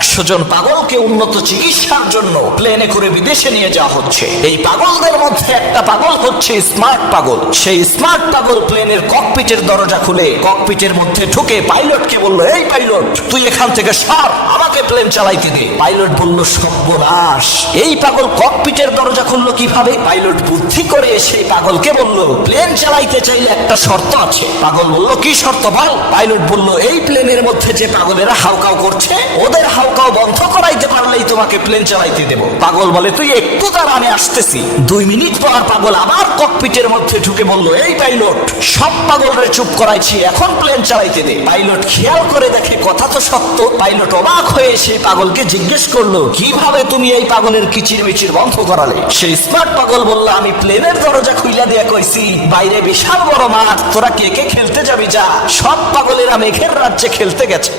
100 জন পাগলকে উন্নত চিকিৎসার জন্য প্লেনে করে বিদেশে নিয়ে যাওয়া হচ্ছে। এই পাগলদের মধ্যে একটা পাগল হচ্ছে স্মার্ট পাগল। সেই স্মার্ট পাগল প্লেনের ককপিটের দরজা খুলে ককপিটের মধ্যে ঢুকে পাইলটকে বলল, এই পাইলট, তুই এখান থেকে সর, আমাকে প্লেন চালাইতে দে। পাইলট বলল, সর্বনাশ, এই পাগল ককপিটের দরজা খুললো কিভাবে? পাইলট বুদ্ধি করে সেই পাগলকে বলল, প্লেন চালাইতে চাইলে একটা শর্ত আছে। পাগল বলল, কি শর্ত বল? পাইলট বলল, এই প্লেনের মধ্যে যে পাগলেরা হাউকাউ করছে, ওদের হাউকাউ বন্ধ করাইতে পারলেই তোমাকে প্লেন চালাইতে দেব। পাগল বলে, তুই একটু দাঁড়া, আমি আসতেছি। 2 মিনিট পর পাগল আবার ককপিটের মধ্যে ঢুকে বলল, এই পাইলট, সব পাগলরে চুপ করাইছি, এখন প্লেন চালাইতে দে। পাইলট খেয়াল করে দেখে কথা তো সত্য। পাইলট অবাক হয়ে সেই পাগলকে জিজ্ঞেস করলো, কিভাবে তুমি এই পাগলের কিচির মিচির বন্ধ করালে? সেই স্মার্ট পাগল বলল, আমি প্লেনের দরজা খুইলা দিয়া কইছি, বাইরে বিশাল বড় মাঠ, তোরা কে কে খেলতে যাবি, যা। সব পাগলেরা মেঘের রাজ্যে খেলতে গেছে।